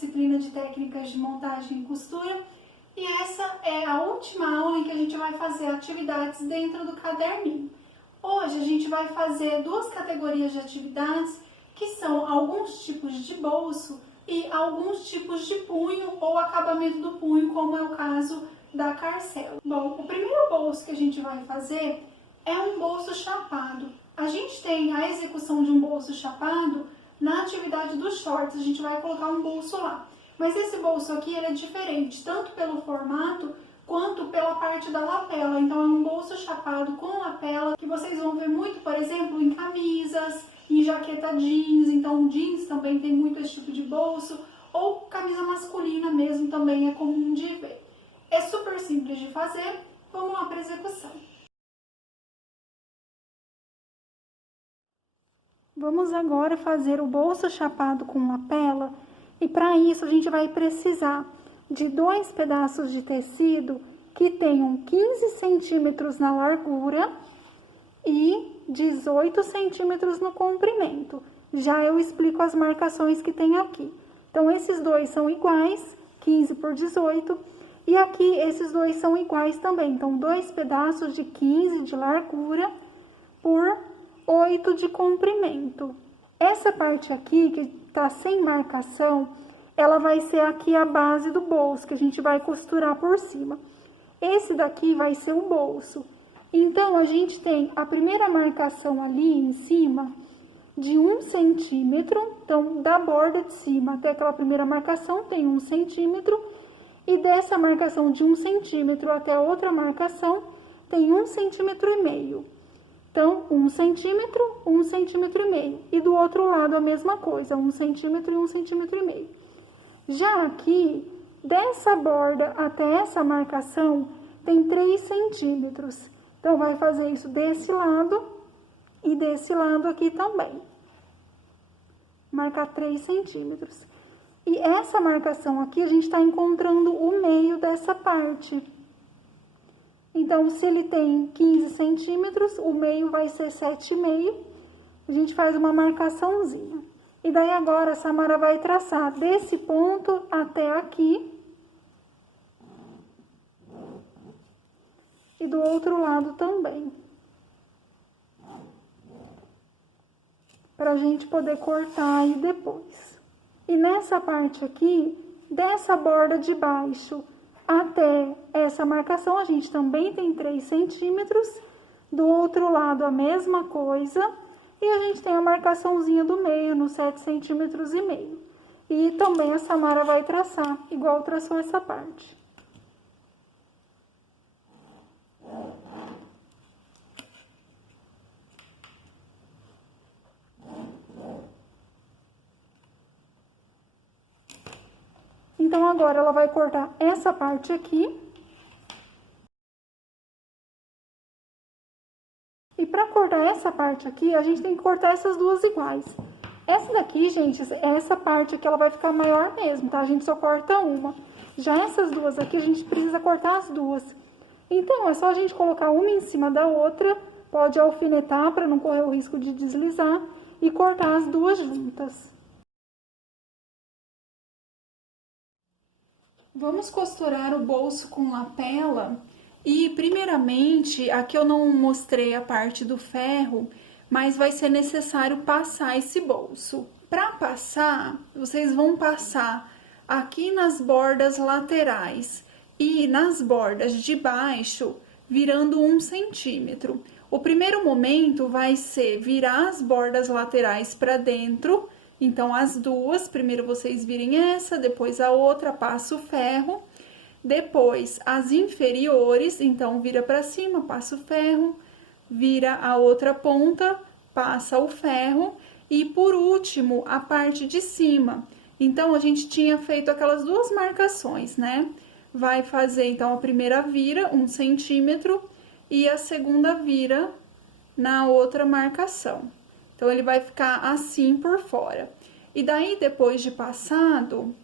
disciplina de técnicas de montagem e costura. E essa é a última aula em que a gente vai fazer atividades dentro do caderninho. Hoje a gente vai fazer duas categorias de atividades, que são alguns tipos de bolso e alguns tipos de punho ou acabamento do punho, como é o caso da Carcel. Bom, o primeiro bolso que a gente vai fazer é um bolso chapado. A gente tem a execução de um bolso chapado na atividade dos shorts, a gente vai colocar um bolso lá. Mas esse bolso aqui ele é diferente, tanto pelo formato quanto pela parte da lapela. Então é um bolso chapado com lapela, que vocês vão ver muito, por exemplo, em camisas, em jaqueta jeans. Então jeans também tem muito esse tipo de bolso, ou camisa masculina mesmo também é comum de ver. É super simples de fazer, vamos lá para a execução. Vamos agora fazer o bolso chapado com lapela, e para isso a gente vai precisar de 2 pedaços de tecido que tenham 15 centímetros na largura e 18 centímetros no comprimento. Já eu explico as marcações que tem aqui. Então, esses dois são iguais, 15 por 18, e aqui esses dois são iguais também. Então, 2 pedaços de 15 de largura por 8 de comprimento. Essa parte aqui, que tá sem marcação, ela vai ser aqui a base do bolso, que a gente vai costurar por cima. Esse daqui vai ser o bolso. Então, a gente tem a primeira marcação ali em cima de 1 centímetro. Então, da borda de cima até aquela primeira marcação tem 1 centímetro. E dessa marcação de 1 centímetro até a outra marcação tem 1,5 centímetros. Então, 1 centímetro, 1,5 centímetros. E do outro lado a mesma coisa, 1 centímetro e 1,5 centímetros. Já aqui, dessa borda até essa marcação, tem 3 centímetros. Então, vai fazer isso desse lado e desse lado aqui também. Marcar 3 centímetros. E essa marcação aqui, a gente está encontrando o meio dessa parte. Então, se ele tem 15 centímetros, o meio vai ser 7,5. A gente faz uma marcaçãozinha. E daí agora a Samara vai traçar desse ponto até aqui. E do outro lado também. Pra gente poder cortar aí depois. E nessa parte aqui, dessa borda de baixo até essa marcação, a gente também tem 3 centímetros. Do outro lado, a mesma coisa. E a gente tem a marcaçãozinha do meio, nos 7,5 centímetros. E também a Samara vai traçar, igual traçou essa parte. Então, agora ela vai cortar essa parte aqui. E para cortar essa parte aqui, a gente tem que cortar essas duas iguais. Essa daqui, gente, essa parte aqui, ela vai ficar maior mesmo, tá? A gente só corta uma. Já essas duas aqui, a gente precisa cortar as duas. Então, é só a gente colocar uma em cima da outra, pode alfinetar para não correr o risco de deslizar, e cortar as duas juntas. Vamos costurar o bolso com lapela. E, primeiramente, aqui eu não mostrei a parte do ferro, mas vai ser necessário passar esse bolso. Para passar, vocês vão passar aqui nas bordas laterais e nas bordas de baixo, virando 1 centímetro. O primeiro momento vai ser virar as bordas laterais para dentro, então as duas, primeiro vocês virem essa, depois a outra, passa o ferro. Depois, as inferiores, então, vira para cima, passa o ferro, vira a outra ponta, passa o ferro. E, por último, a parte de cima. Então, a gente tinha feito aquelas duas marcações, né? Vai fazer, então, a primeira vira 1 centímetro e a segunda vira na outra marcação. Então, ele vai ficar assim por fora. E daí, depois de passado,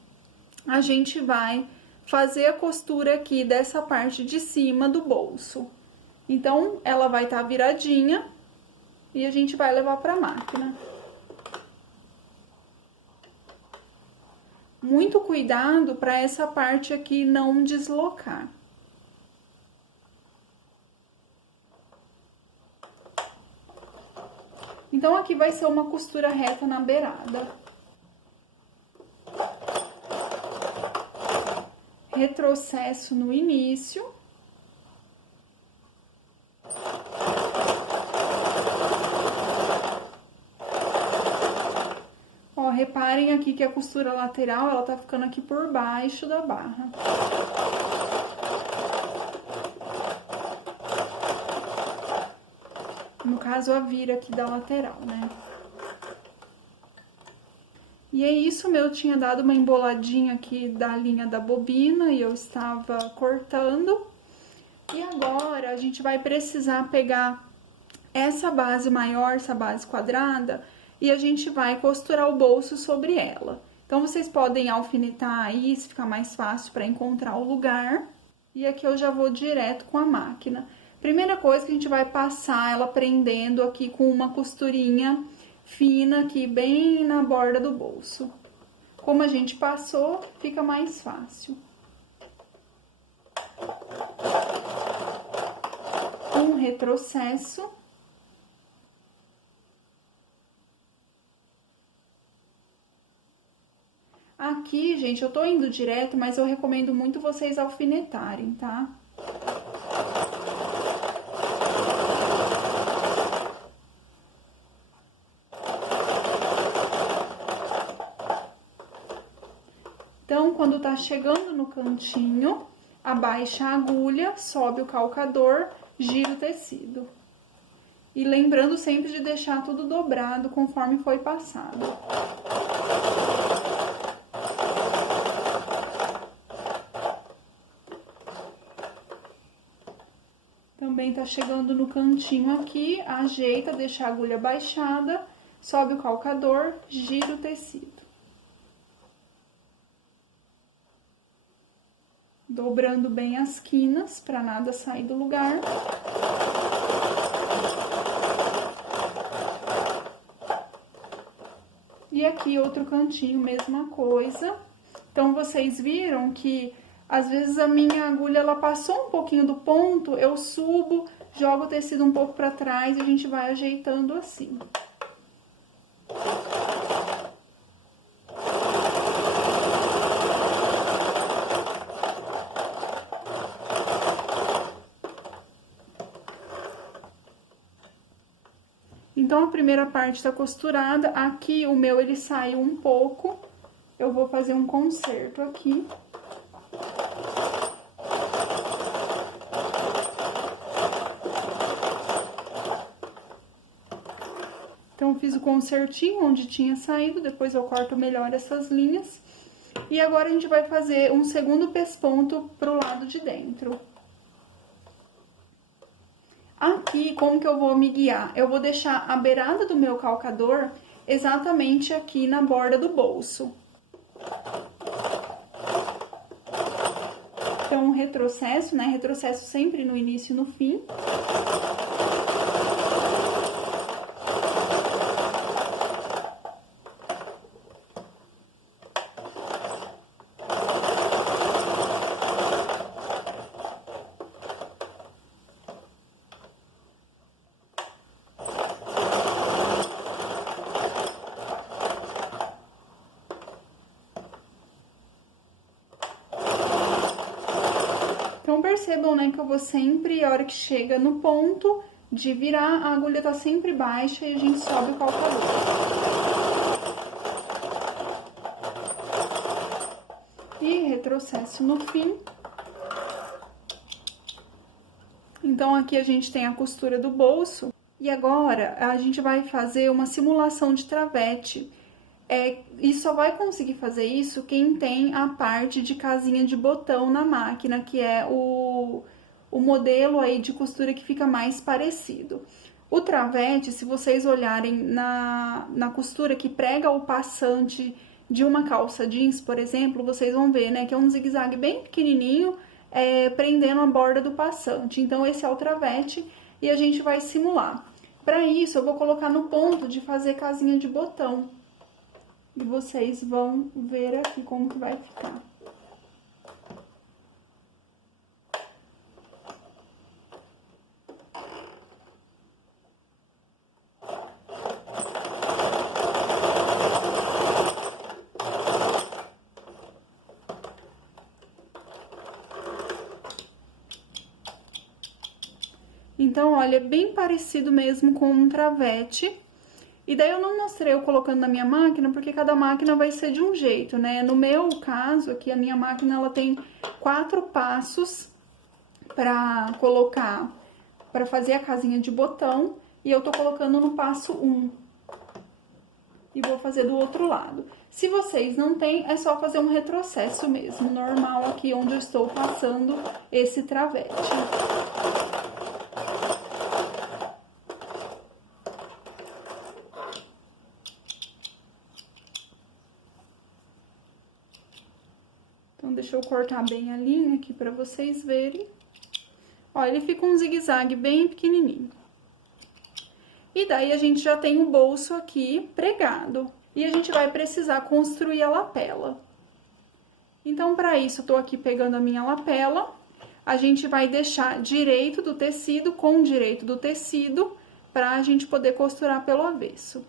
a gente vai fazer a costura aqui dessa parte de cima do bolso. Então, ela vai estar viradinha e a gente vai levar para a máquina. muito cuidado para essa parte aqui não deslocar. Então, aqui vai ser uma costura reta na beirada. Retrocesso no início. Ó, reparem aqui que a costura lateral, ela tá ficando aqui por baixo da barra. No caso, a vira aqui da lateral, né? E é isso, eu tinha dado uma emboladinha aqui da linha da bobina e eu estava cortando. E agora, a gente vai precisar pegar essa base maior, essa base quadrada, e a gente vai costurar o bolso sobre ela. Então, vocês podem alfinetar aí, se ficar mais fácil para encontrar o lugar. E aqui eu já vou direto com a máquina. Primeira coisa que a gente vai passar ela prendendo aqui com uma costurinha fina aqui, bem na borda do bolso. Como a gente passou, fica mais fácil. Um retrocesso. Aqui, gente, eu tô indo direto, mas eu recomendo muito vocês alfinetarem, tá? Então, quando tá chegando no cantinho, abaixa a agulha, sobe o calcador, gira o tecido. E lembrando sempre de deixar tudo dobrado conforme foi passado. Também tá chegando no cantinho aqui, ajeita, deixa a agulha baixada, sobe o calcador, gira o tecido. Dobrando bem as quinas, para nada sair do lugar. E aqui outro cantinho, mesma coisa. Então, vocês viram que às vezes a minha agulha, ela passou um pouquinho do ponto, eu subo, jogo o tecido um pouco para trás e a gente vai ajeitando assim. Então, a primeira parte tá costurada, aqui o meu ele saiu um pouco, eu vou fazer um conserto aqui. Então, fiz o consertinho onde tinha saído, depois eu corto melhor essas linhas. E agora a gente vai fazer um segundo pesponto pro lado de dentro. Aqui, como que eu vou me guiar? Eu vou deixar a beirada do meu calcador exatamente aqui na borda do bolso. Então, um retrocesso, né? Retrocesso sempre no início e no fim. Então, percebam, né, que eu vou sempre, a hora que chega no ponto de virar, a agulha tá sempre baixa e a gente sobe o calcador. E retrocesso no fim. Então, aqui a gente tem a costura do bolso. E agora, a gente vai fazer uma simulação de travete. E só vai conseguir fazer isso quem tem a parte de casinha de botão na máquina, que é o modelo aí de costura que fica mais parecido. O travete, se vocês olharem na costura que prega o passante de uma calça jeans, por exemplo, vocês vão ver, né, que é um zigue-zague bem pequenininho, prendendo a borda do passante. Então, esse é o travete e a gente vai simular. Para isso, eu vou colocar no ponto de fazer casinha de botão. E vocês vão ver aqui como que vai ficar. Então, olha, é bem parecido mesmo com um travete. E daí eu não mostrei eu colocando na minha máquina, porque cada máquina vai ser de um jeito, né? No meu caso, aqui a minha máquina, ela tem 4 passos pra colocar, pra fazer a casinha de botão. E eu tô colocando no passo 1. E vou fazer do outro lado. Se vocês não têm, é só fazer um retrocesso mesmo, normal aqui onde eu estou passando esse travete. Então, deixa eu cortar bem a linha aqui pra vocês verem. Ó, ele fica um zigue-zague bem pequenininho. E daí, a gente já tem o bolso aqui pregado. E a gente vai precisar construir a lapela. Então, pra isso, eu tô aqui pegando a minha lapela. A gente vai deixar direito do tecido com direito do tecido, pra gente poder costurar pelo avesso.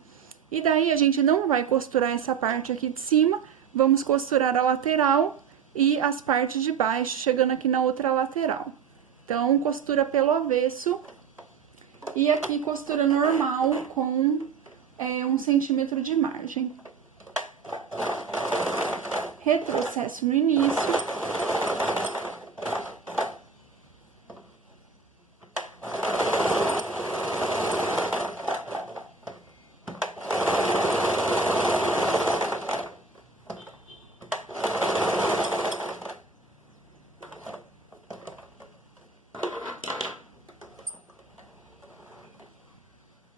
E daí, a gente não vai costurar essa parte aqui de cima, vamos costurar a lateral e as partes de baixo, chegando aqui na outra lateral. Então, costura pelo avesso e aqui costura normal com 1 centímetro de margem. Retrocesso no início.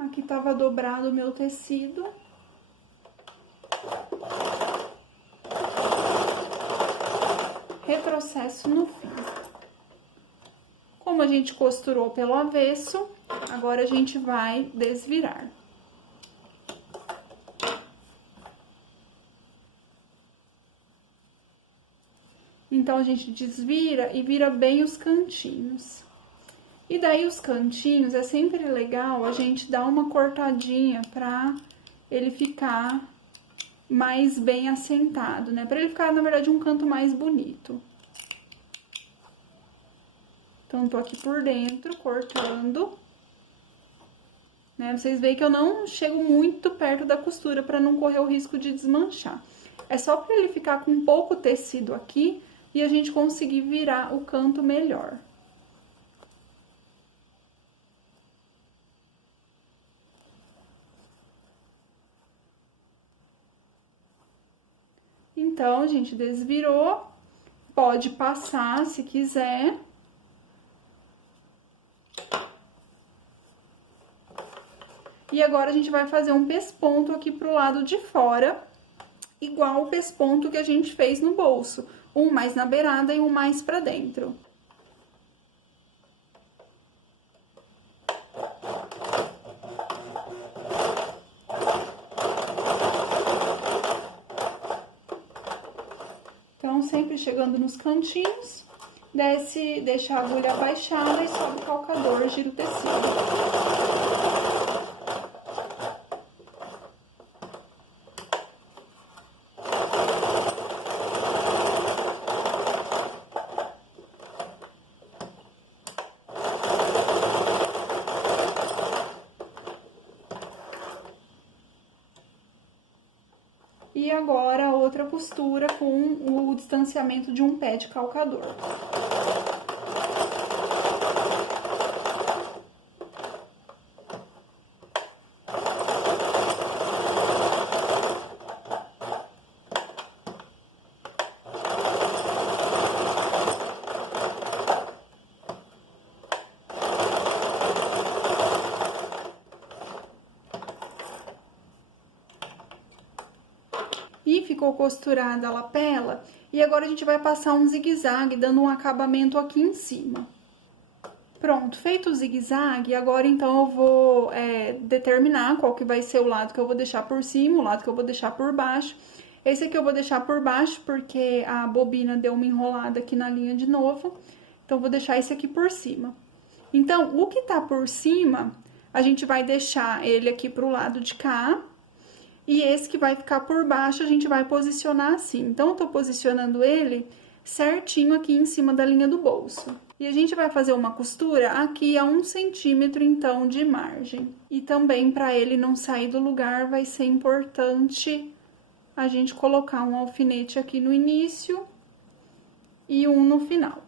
Aqui tava dobrado o meu tecido. Retrocesso no fim. Como a gente costurou pelo avesso, agora a gente vai desvirar. Então, a gente desvira e vira bem os cantinhos. E daí, os cantinhos, é sempre legal a gente dar uma cortadinha pra ele ficar mais bem assentado, né? Pra ele ficar, na verdade, um canto mais bonito. Então, tô aqui por dentro, cortando. Né? Vocês veem que eu não chego muito perto da costura pra não correr o risco de desmanchar. É só pra ele ficar com pouco tecido aqui e a gente conseguir virar o canto melhor. Então, a gente desvirou, pode passar se quiser. E agora, a gente vai fazer um pesponto aqui pro lado de fora, igual o pesponto que a gente fez no bolso. Um mais na beirada e um mais pra dentro. Então, sempre chegando nos cantinhos, desce, deixa a agulha abaixada e sobe o calcador, gira o tecido. E agora, outra costura com o distanciamento de um pé de calcador. E ficou costurada a lapela, e agora a gente vai passar um zigue-zague, dando um acabamento aqui em cima. Pronto, feito o zigue-zague, agora então eu vou determinar qual que vai ser o lado que eu vou deixar por cima, o lado que eu vou deixar por baixo. Esse aqui eu vou deixar por baixo porque a bobina deu uma enrolada aqui na linha de novo, então eu vou deixar esse aqui por cima. Então, o que tá por cima, a gente vai deixar ele aqui pro lado de cá, e esse que vai ficar por baixo, a gente vai posicionar assim. Então, eu tô posicionando ele certinho aqui em cima da linha do bolso. E a gente vai fazer uma costura aqui a 1 centímetro, então, de margem. E também, para ele não sair do lugar, vai ser importante a gente colocar um alfinete aqui no início e um no final.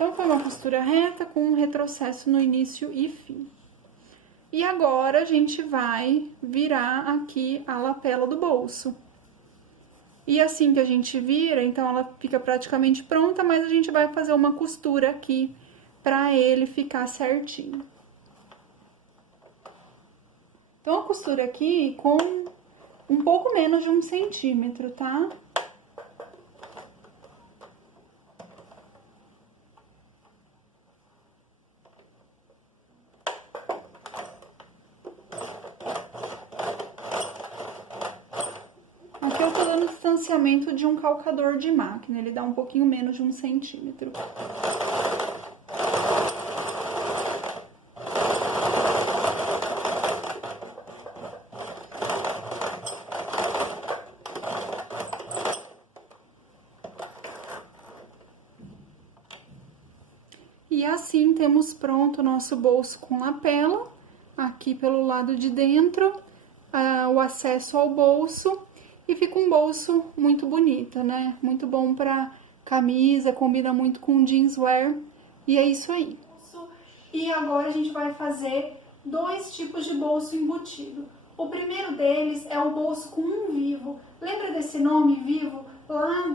Então, foi uma costura reta com um retrocesso no início e fim. E agora, a gente vai virar aqui a lapela do bolso. E assim que a gente vira, então, ela fica praticamente pronta, mas a gente vai fazer uma costura aqui pra ele ficar certinho. Então, a costura aqui com um pouco menos de 1 centímetro, tá? Aqui eu tô dando distanciamento de um calcador de máquina, ele dá um pouquinho menos de 1 centímetro. E assim temos pronto o nosso bolso com lapela, aqui pelo lado de dentro, o acesso ao bolso, e fica um bolso muito bonito, né? Muito bom pra camisa, combina muito com jeanswear, e é isso aí. E agora a gente vai fazer 2 tipos de bolso embutido. O primeiro deles é o bolso com um vivo. Lembra desse nome, vivo? Lá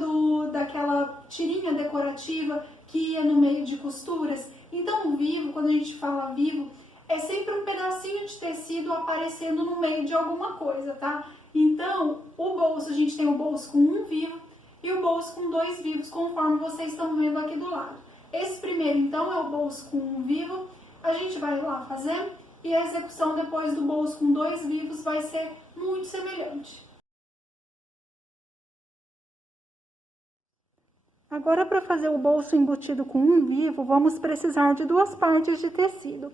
daquela tirinha decorativa que ia no meio de costuras? Então, o vivo, quando a gente fala vivo, é sempre um pedacinho de tecido aparecendo no meio de alguma coisa, tá? Então, o bolso, a gente tem o bolso com um vivo e o bolso com 2 vivos, conforme vocês estão vendo aqui do lado. Esse primeiro, então, é o bolso com um vivo. A gente vai lá fazer e a execução depois do bolso com 2 vivos vai ser muito semelhante. Agora, para fazer o bolso embutido com um vivo, vamos precisar de 2 partes de tecido.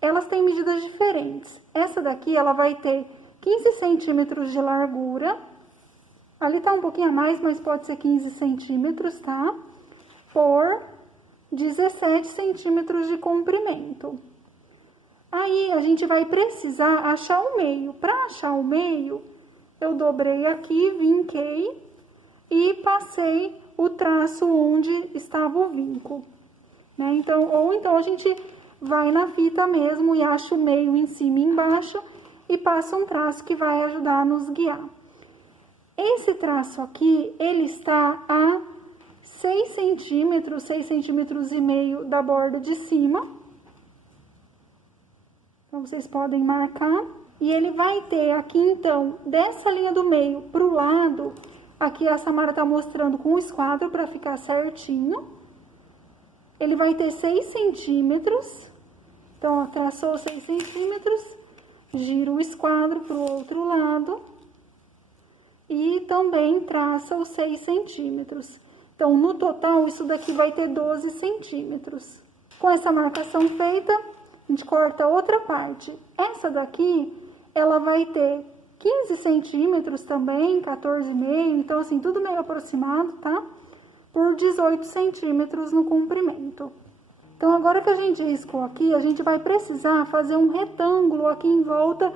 Elas têm medidas diferentes. Essa daqui, ela vai ter 15 centímetros de largura. Ali tá um pouquinho a mais, mas pode ser 15 centímetros, tá? Por 17 centímetros de comprimento. Aí, a gente vai precisar achar o meio. Para achar o meio, eu dobrei aqui, vinquei e passei o traço onde estava o vinco, né? Então a gente vai na fita mesmo e acha o meio em cima e embaixo e passa um traço que vai ajudar a nos guiar. Esse traço aqui, ele está a 6 centímetros e meio da borda de cima. Então, vocês podem marcar. E ele vai ter aqui, então, dessa linha do meio pro lado, aqui a Samara tá mostrando com o esquadro para ficar certinho. Ele vai ter 6 centímetros. Então, ó, traçou 6 centímetros, gira o esquadro pro outro lado. E também traça os 6 centímetros. Então, no total, isso daqui vai ter 12 centímetros. Com essa marcação feita, a gente corta outra parte. Essa daqui, ela vai ter 15 centímetros também, 14,5, então assim, tudo meio aproximado, tá? Por 18 centímetros no comprimento. Então, agora que a gente riscou aqui, a gente vai precisar fazer um retângulo aqui em volta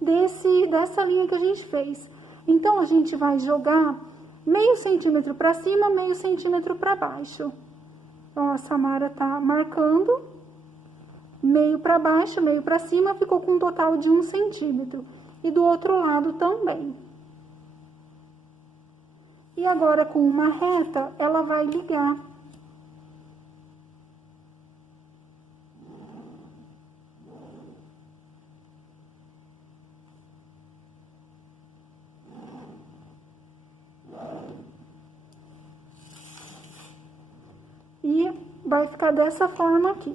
dessa linha que a gente fez. Então, a gente vai jogar meio centímetro para cima, meio centímetro para baixo. Então, a Samara tá marcando meio para baixo, meio para cima, ficou com um total de 1 centímetro. E do outro lado também. E agora, com uma reta, ela vai ligar. E vai ficar dessa forma aqui.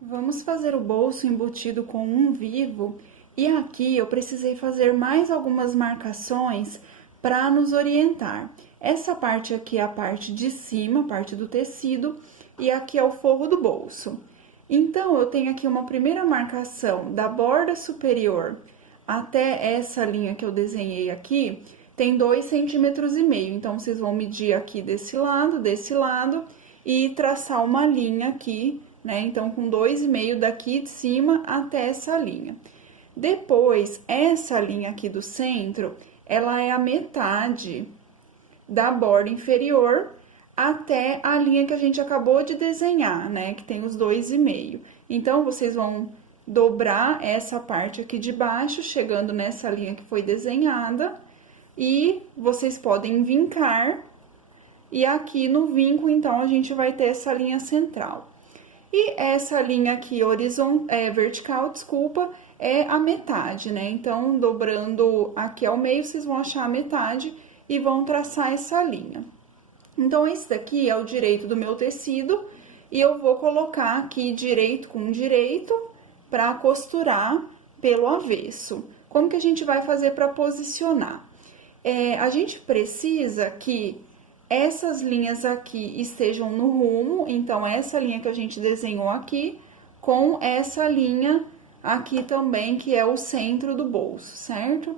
Vamos fazer o bolso embutido com um vivo. E aqui eu precisei fazer mais algumas marcações para nos orientar. Essa parte aqui é a parte de cima, a parte do tecido, e aqui é o forro do bolso. Então, eu tenho aqui uma primeira marcação da borda superior até essa linha que eu desenhei aqui, tem 2,5 centímetros. Então, vocês vão medir aqui desse lado, e traçar uma linha aqui, né? Então, com 2,5 daqui de cima até essa linha. Depois, essa linha aqui do centro, ela é a metade da borda inferior até a linha que a gente acabou de desenhar, né? Que tem os 2,5. Então, vocês vão dobrar essa parte aqui de baixo, chegando nessa linha que foi desenhada, e vocês podem vincar, e aqui no vinco, então, a gente vai ter essa linha central. E essa linha aqui vertical, desculpa, é a metade, né? Então, dobrando aqui ao meio, vocês vão achar a metade e vão traçar essa linha. Então, esse daqui é o direito do meu tecido, e eu vou colocar aqui direito com direito para costurar pelo avesso. Como que a gente vai fazer para posicionar? A gente precisa que essas linhas aqui estejam no rumo, então, essa linha que a gente desenhou aqui, com essa linha aqui também, que é o centro do bolso, certo?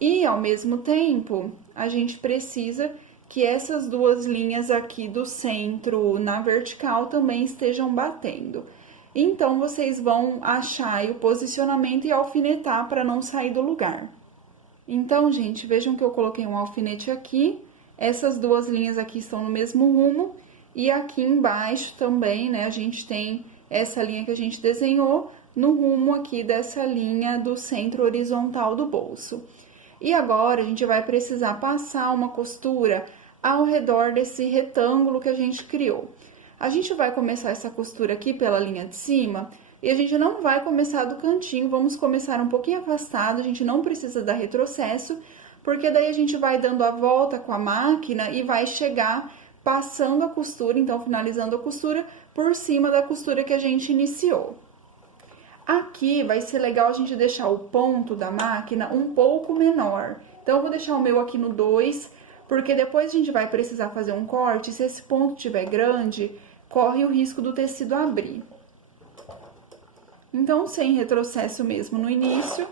E, ao mesmo tempo, a gente precisa que essas duas linhas aqui do centro na vertical também estejam batendo. Então, vocês vão achar aí o posicionamento e alfinetar para não sair do lugar. Então, gente, vejam que eu coloquei um alfinete aqui. Essas duas linhas aqui estão no mesmo rumo, e aqui embaixo também, né, a gente tem essa linha que a gente desenhou no rumo aqui dessa linha do centro horizontal do bolso. E agora, a gente vai precisar passar uma costura ao redor desse retângulo que a gente criou. A gente vai começar essa costura aqui pela linha de cima, e a gente não vai começar do cantinho, vamos começar um pouquinho afastado, a gente não precisa dar retrocesso, porque daí a gente vai dando a volta com a máquina e vai chegar passando a costura, então, finalizando a costura por cima da costura que a gente iniciou. Aqui vai ser legal a gente deixar o ponto da máquina um pouco menor. Então, eu vou deixar o meu aqui no 2, porque depois a gente vai precisar fazer um corte, se esse ponto estiver grande, corre o risco do tecido abrir. Então, sem retrocesso mesmo no início.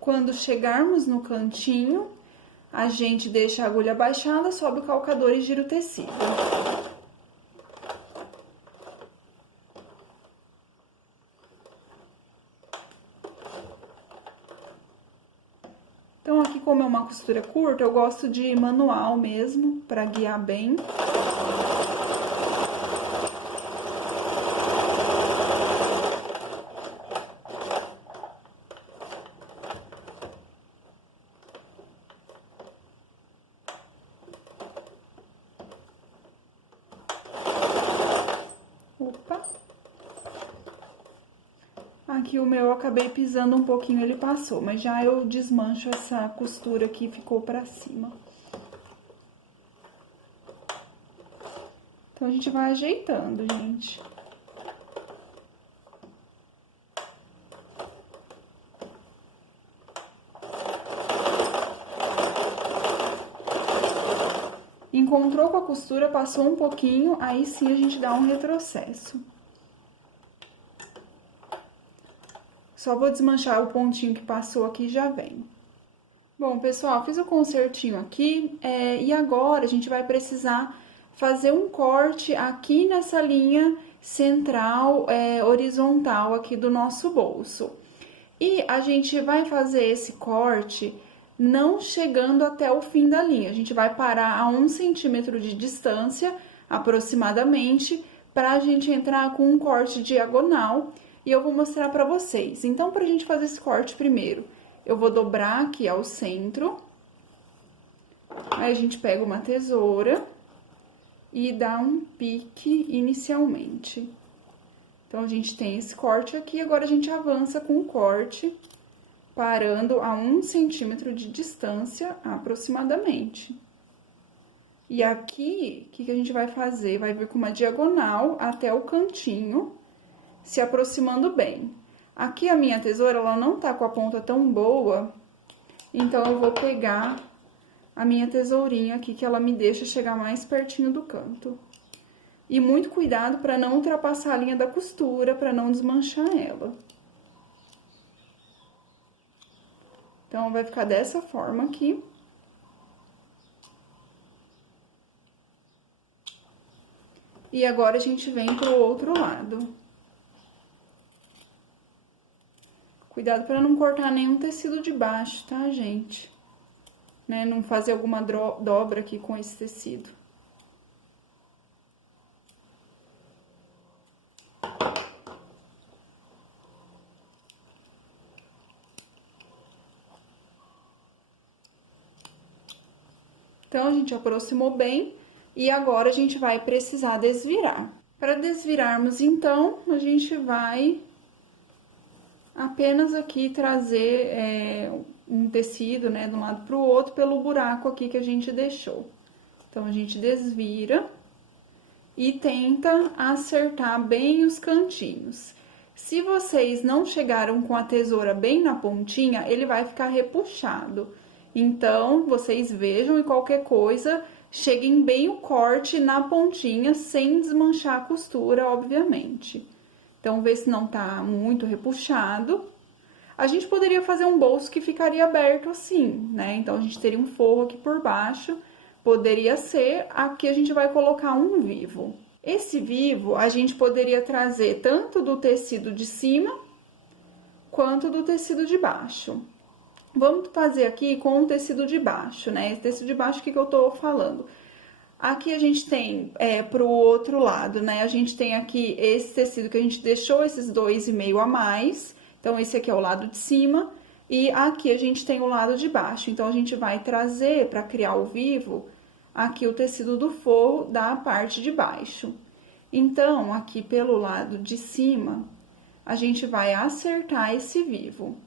Quando chegarmos no cantinho, a gente deixa a agulha baixada, sobe o calcador e gira o tecido. Então, aqui, como é uma costura curta, eu gosto de manual mesmo, para guiar bem. Opa! Aqui o meu eu acabei pisando um pouquinho, ele passou, mas já eu desmancho essa costura que ficou pra cima. Então, a gente vai ajeitando, gente. Encontrou com a costura, passou um pouquinho, aí sim a gente dá um retrocesso. Só vou desmanchar o pontinho que passou aqui e já vem. Bom, pessoal, fiz o consertinho aqui, e agora a gente vai precisar fazer um corte aqui nessa linha central, horizontal aqui do nosso bolso. E a gente vai fazer esse corte não chegando até o fim da linha, a gente vai parar a 1 centímetro de distância aproximadamente, para a gente entrar com um corte diagonal e eu vou mostrar para vocês. Então, para a gente fazer esse corte primeiro, eu vou dobrar aqui ao centro, aí a gente pega uma tesoura e dá um pique inicialmente. Então, a gente tem esse corte aqui, agora a gente avança com o corte, parando a 1 centímetro de distância aproximadamente. E aqui, o que a gente vai fazer? Vai vir com uma diagonal até o cantinho, se aproximando bem. Aqui a minha tesoura, ela não tá com a ponta tão boa, então eu vou pegar a minha tesourinha aqui, que ela me deixa chegar mais pertinho do canto. E muito cuidado para não ultrapassar a linha da costura, para não desmanchar ela. Então, vai ficar dessa forma aqui. E agora, a gente vem pro outro lado. Cuidado para não cortar nenhum tecido de baixo, tá, gente? Né? Não fazer alguma dobra aqui com esse tecido. Então, a gente aproximou bem e agora a gente vai precisar desvirar. Para desvirarmos, então, a gente vai apenas aqui trazer um tecido, né, de um lado pro outro, pelo buraco aqui que a gente deixou. Então, a gente desvira e tenta acertar bem os cantinhos. Se vocês não chegaram com a tesoura bem na pontinha, ele vai ficar repuxado. Então, vocês vejam e qualquer coisa, cheguem bem o corte na pontinha, sem desmanchar a costura, obviamente. Então, vê se não tá muito repuxado. A gente poderia fazer um bolso que ficaria aberto assim, né? Então, a gente teria um forro aqui por baixo, poderia ser. Aqui a gente vai colocar um vivo. Esse vivo, a gente poderia trazer tanto do tecido de cima, quanto do tecido de baixo. Vamos fazer aqui com o tecido de baixo, né? Esse tecido de baixo, o que eu tô falando? Aqui a gente tem, pro outro lado, né? A gente tem aqui esse tecido que a gente deixou esses 2,5 a mais. Então, esse aqui é o lado de cima. E aqui a gente tem o lado de baixo. Então, a gente vai trazer, para criar o vivo, aqui o tecido do forro da parte de baixo. Então, aqui pelo lado de cima, a gente vai acertar esse vivo.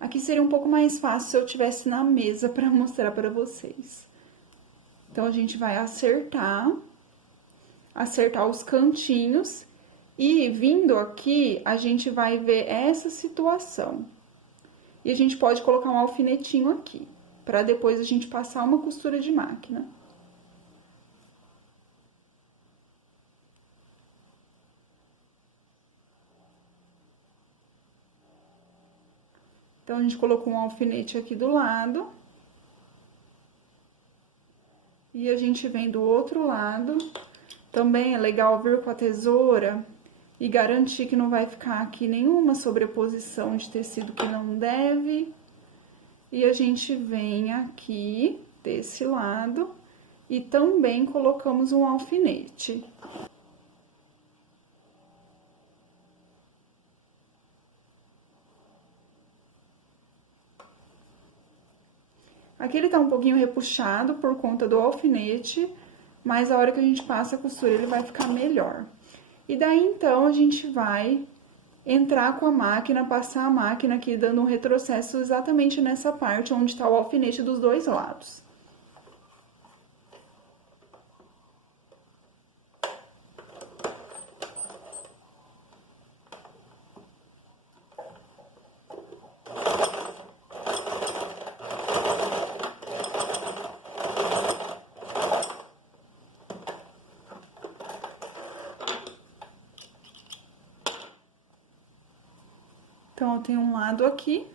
Aqui seria um pouco mais fácil se eu tivesse na mesa para mostrar para vocês. Então, a gente vai acertar os cantinhos e vindo aqui, a gente vai ver essa situação. E a gente pode colocar um alfinetinho aqui, para depois a gente passar uma costura de máquina. Então, a gente colocou um alfinete aqui do lado. E a gente vem do outro lado. Também é legal vir com a tesoura e garantir que não vai ficar aqui nenhuma sobreposição de tecido que não deve. E a gente vem aqui desse lado e também colocamos um alfinete. Aqui ele tá um pouquinho repuxado por conta do alfinete, mas a hora que a gente passa a costura ele vai ficar melhor. E daí, então, a gente vai entrar com a máquina, passar a máquina aqui, dando um retrocesso exatamente nessa parte onde tá o alfinete dos dois lados. Então, eu tenho um lado aqui.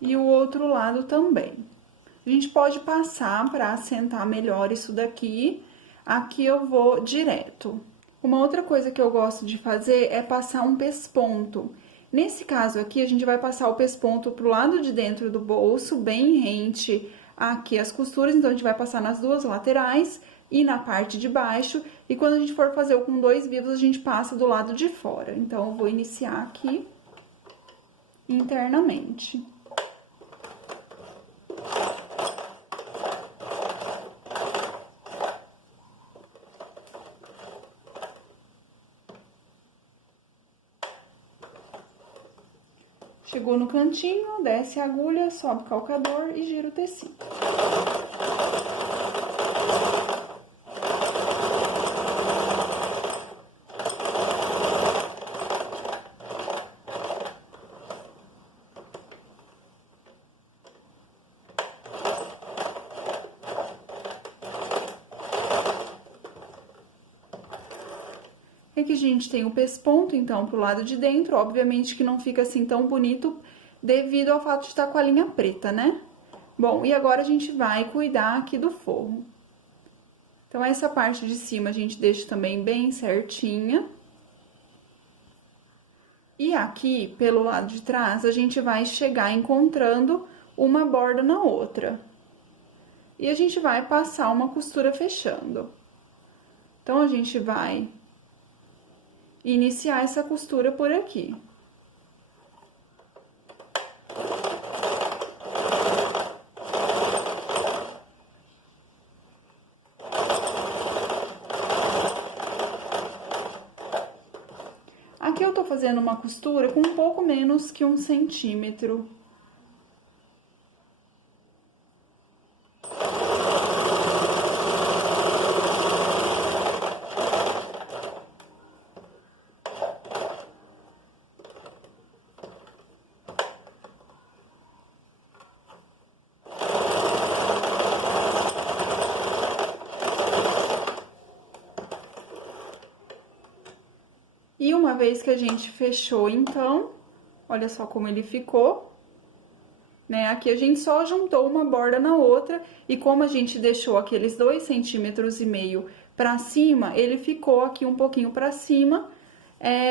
E o outro lado também. A gente pode passar para assentar melhor isso daqui. Aqui eu vou direto. Uma outra coisa que eu gosto de fazer é passar um pesponto. Nesse caso aqui, a gente vai passar o pesponto pro lado de dentro do bolso, bem rente aqui as costuras. Então, a gente vai passar nas duas laterais e na parte de baixo. E quando a gente for fazer o com 2 vivos, a gente passa do lado de fora. Então, eu vou iniciar aqui internamente. Chegou no cantinho, desce a agulha, sobe o calcador e gira o tecido. Aqui a gente tem o pesponto, então, pro lado de dentro, obviamente que não fica assim tão bonito devido ao fato de estar com a linha preta, né? Bom, e agora a gente vai cuidar aqui do forro. Então, essa parte de cima a gente deixa também bem certinha. E aqui, pelo lado de trás, a gente vai chegar encontrando uma borda na outra. E a gente vai passar uma costura fechando. Então, a gente vai iniciar essa costura por aqui. Aqui eu tô fazendo uma costura com um pouco menos que 1 centímetro. E uma vez que a gente fechou, então, olha só como ele ficou, né? Aqui a gente só juntou uma borda na outra, e como a gente deixou aqueles 2,5 centímetros pra cima, ele ficou aqui um pouquinho pra cima,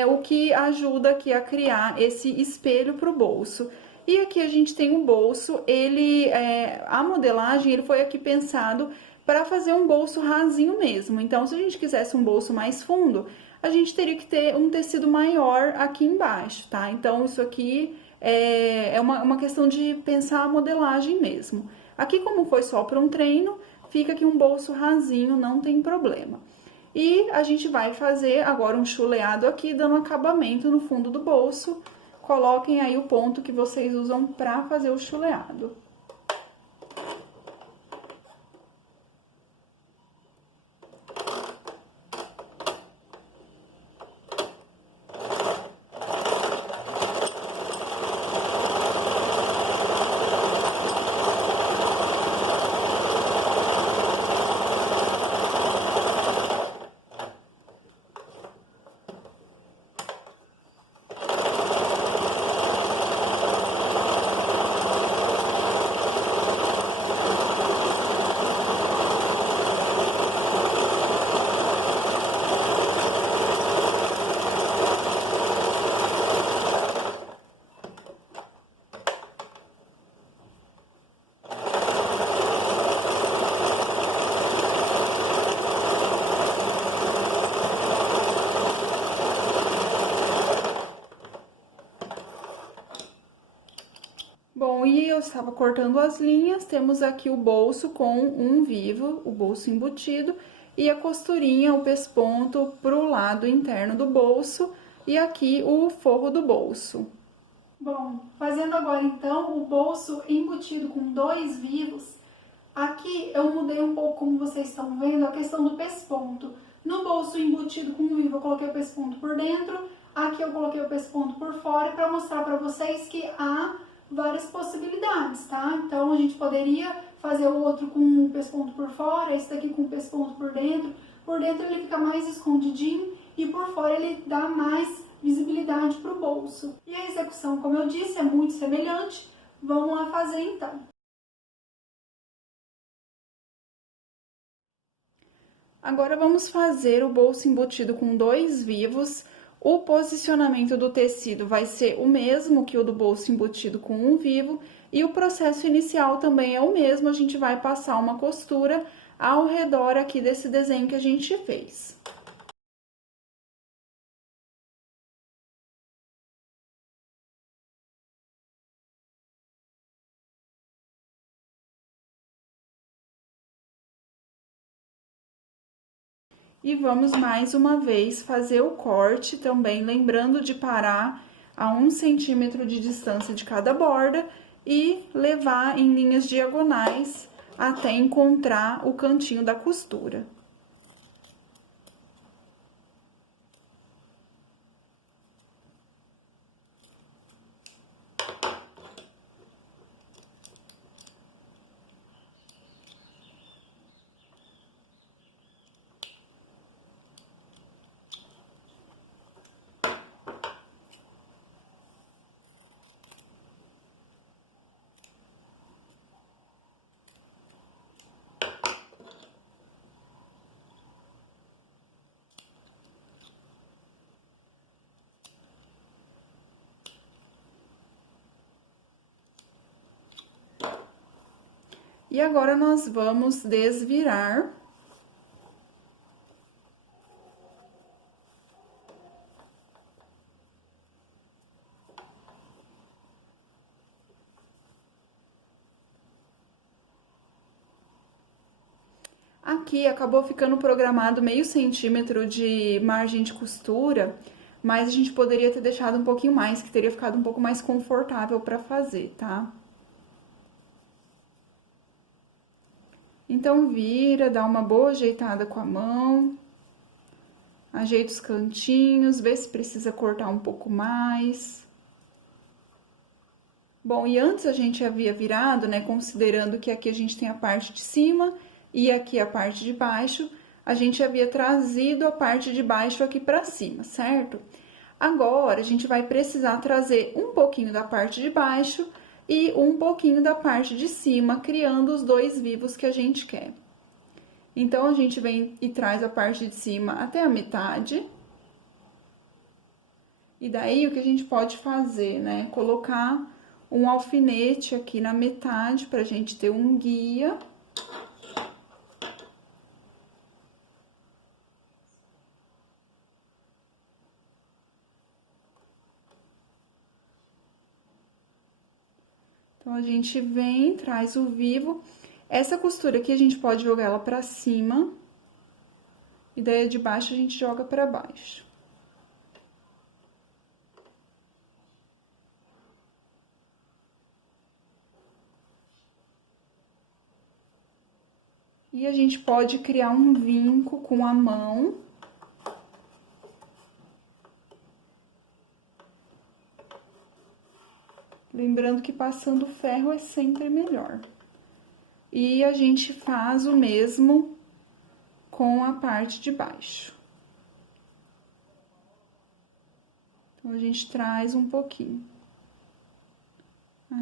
o que ajuda aqui a criar esse espelho pro bolso. E aqui a gente tem o bolso, a modelagem, ele foi aqui pensado para fazer um bolso rasinho mesmo. Então, se a gente quisesse um bolso mais fundo, a gente teria que ter um tecido maior aqui embaixo, tá? Então, isso aqui é uma questão de pensar a modelagem mesmo. Aqui, como foi só para um treino, fica aqui um bolso rasinho, não tem problema. E a gente vai fazer agora um chuleado aqui, dando acabamento no fundo do bolso. Coloquem aí o ponto que vocês usam para fazer o chuleado. Bom, e eu estava cortando as linhas, temos aqui o bolso com um vivo, o bolso embutido, e a costurinha, o pesponto pro lado interno do bolso, e aqui o forro do bolso. Bom, fazendo agora então o bolso embutido com 2 vivos, aqui eu mudei um pouco, como vocês estão vendo, a questão do pesponto. No bolso embutido com um vivo eu coloquei o pesponto por dentro, aqui eu coloquei o pesponto por fora, para mostrar para vocês que há várias possibilidades, tá? Então, a gente poderia fazer o outro com o pesponto por fora, esse daqui com o pesponto por dentro. Por dentro ele fica mais escondidinho e por fora ele dá mais visibilidade para o bolso. E a execução, como eu disse, é muito semelhante, Vamos lá fazer então. Agora vamos fazer o bolso embutido com 2 vivos. O posicionamento do tecido vai ser o mesmo que o do bolso embutido com 1 vivo e o processo inicial também é o mesmo, a gente vai passar uma costura ao redor aqui desse desenho que a gente fez. E vamos mais uma vez fazer o corte também, lembrando de parar a 1 centímetro de distância de cada borda e levar em linhas diagonais até encontrar o cantinho da costura. E agora, nós vamos desvirar. Aqui acabou ficando programado meio centímetro de margem de costura, mas a gente poderia ter deixado um pouquinho mais, que teria ficado um pouco mais confortável para fazer, tá? Então, vira, dá uma boa ajeitada com a mão, ajeita os cantinhos, vê se precisa cortar um pouco mais. Bom, e antes a gente havia virado, né, considerando que aqui a gente tem a parte de cima e aqui a parte de baixo, a gente havia trazido a parte de baixo aqui pra cima, certo? Agora, a gente vai precisar trazer um pouquinho da parte de baixo e um pouquinho da parte de cima, criando os 2 vivos que a gente quer. Então, a gente vem e traz a parte de cima até a metade. E daí, o que a gente pode fazer, né? Colocar um alfinete aqui na metade, pra gente ter um guia. Então, a gente vem, traz o vivo. Essa costura aqui, a gente pode jogar ela pra cima. E daí, de baixo, a gente joga pra baixo. E a gente pode criar um vinco com a mão. Lembrando que passando ferro é sempre melhor. E a gente faz o mesmo com a parte de baixo. Então, a gente traz um pouquinho.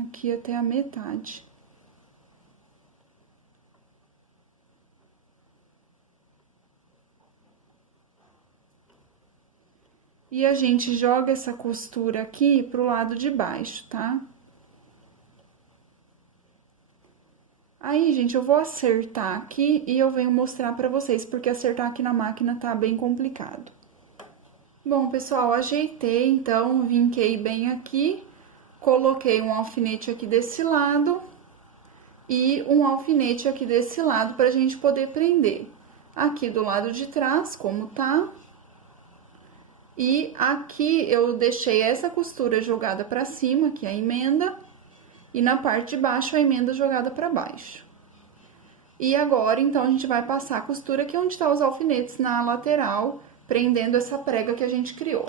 Aqui até a metade. E a gente joga essa costura aqui pro lado de baixo, tá? Aí, gente, eu vou acertar aqui e eu venho mostrar pra vocês, porque acertar aqui na máquina tá bem complicado. Bom, pessoal, ajeitei, então, vinquei bem aqui, coloquei um alfinete aqui desse lado e um alfinete aqui desse lado pra gente poder prender. Aqui do lado de trás, como tá. E aqui eu deixei essa costura jogada pra cima, que é a emenda, e na parte de baixo a emenda jogada pra baixo. E agora, então, a gente vai passar a costura aqui onde tá os alfinetes na lateral, prendendo essa prega que a gente criou.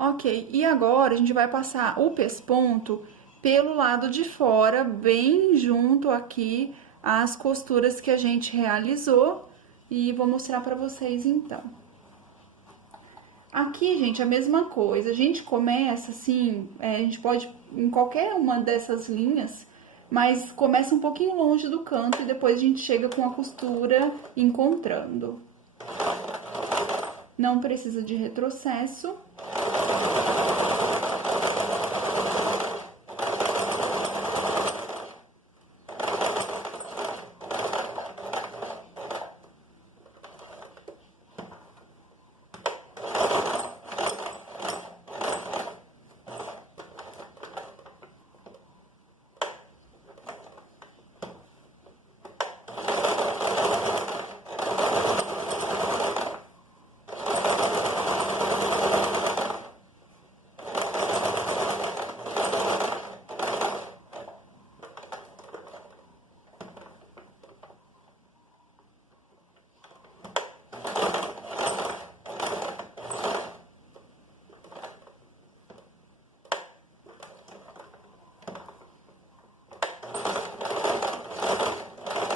Ok, e agora a gente vai passar o pesponto pelo lado de fora, bem junto aqui às costuras que a gente realizou, e vou mostrar pra vocês então. Aqui, gente, a mesma coisa, a gente começa assim, a gente pode em qualquer uma dessas linhas, mas começa um pouquinho longe do canto e depois a gente chega com a costura encontrando. Não precisa de retrocesso.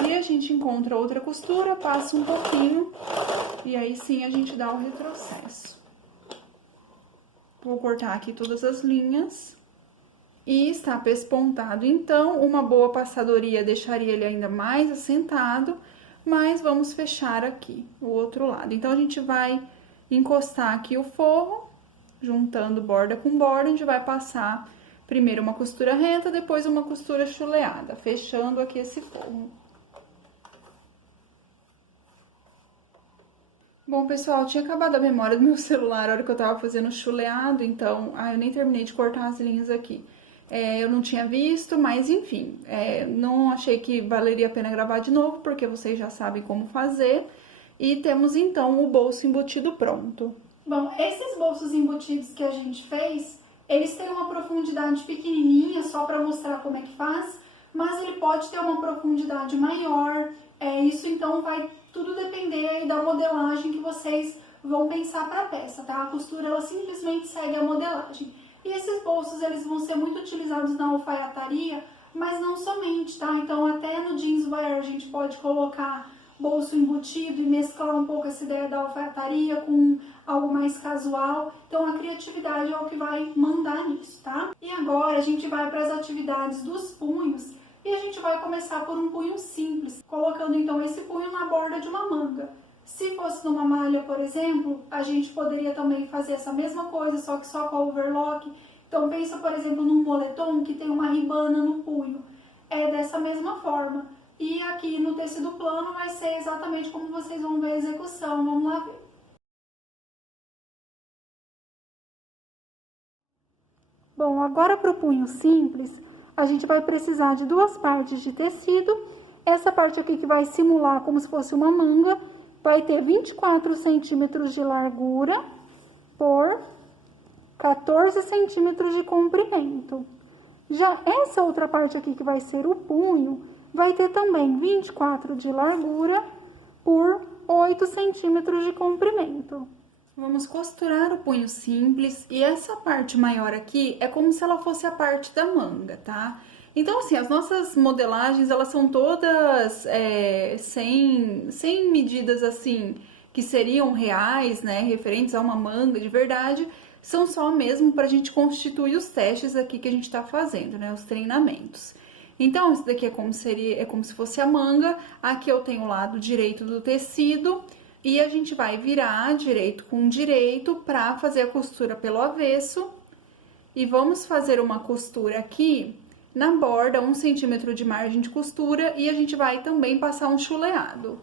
E a gente encontra outra costura, passa um pouquinho, e aí sim a gente dá o retrocesso. Vou cortar aqui todas as linhas. E está pespontado, então, uma boa passadoria deixaria ele ainda mais assentado, mas vamos fechar aqui o outro lado. Então, a gente vai encostar aqui o forro, juntando borda com borda, a gente vai passar primeiro uma costura reta, depois uma costura chuleada, fechando aqui esse forro. Bom, pessoal, tinha acabado a memória do meu celular na hora que eu tava fazendo o chuleado, então, eu nem terminei de cortar as linhas aqui. Eu não tinha visto, mas enfim, não achei que valeria a pena gravar de novo, porque vocês já sabem como fazer. E temos, então, o bolso embutido pronto. Bom, esses bolsos embutidos que a gente fez, eles têm uma profundidade pequenininha, só para mostrar como é que faz, mas ele pode ter uma profundidade maior. Isso, então, vai tudo depender aí da modelagem que vocês vão pensar para a peça, tá? A costura, ela simplesmente segue a modelagem. E esses bolsos, eles vão ser muito utilizados na alfaiataria, mas não somente, tá? Então, até no jeanswear a gente pode colocar bolso embutido e mesclar um pouco essa ideia da alfaiataria com algo mais casual. Então, a criatividade é o que vai mandar nisso, tá? E agora a gente vai para as atividades dos punhos e a gente vai começar por um punho simples, colocando então esse punho na borda de uma manga. Se fosse numa malha, por exemplo, a gente poderia também fazer essa mesma coisa, só que só com a overlock. Então, pensa, por exemplo, num moletom que tem uma ribana no punho. É dessa mesma forma. E aqui no tecido plano vai ser exatamente como vocês vão ver a execução. Vamos lá ver. Bom, agora para o punho simples, a gente vai precisar de duas partes de tecido. Essa parte aqui que vai simular como se fosse uma manga, vai ter 24 centímetros de largura por 14 centímetros de comprimento. Já essa outra parte aqui que vai ser o punho, vai ter também 24 de largura por 8 centímetros de comprimento. Vamos costurar o punho simples e essa parte maior aqui é como se ela fosse a parte da manga, tá? Então, assim, as nossas modelagens, elas são todas sem medidas, assim, que seriam reais, né, referentes a uma manga de verdade, são só mesmo pra gente constituir os testes aqui que a gente tá fazendo, né, os treinamentos. Então, esse daqui é como se fosse a manga, aqui eu tenho o lado direito do tecido, e a gente vai virar direito com direito pra fazer a costura pelo avesso, e vamos fazer uma costura aqui na borda, 1 centímetro de margem de costura, e a gente vai também passar um chuleado.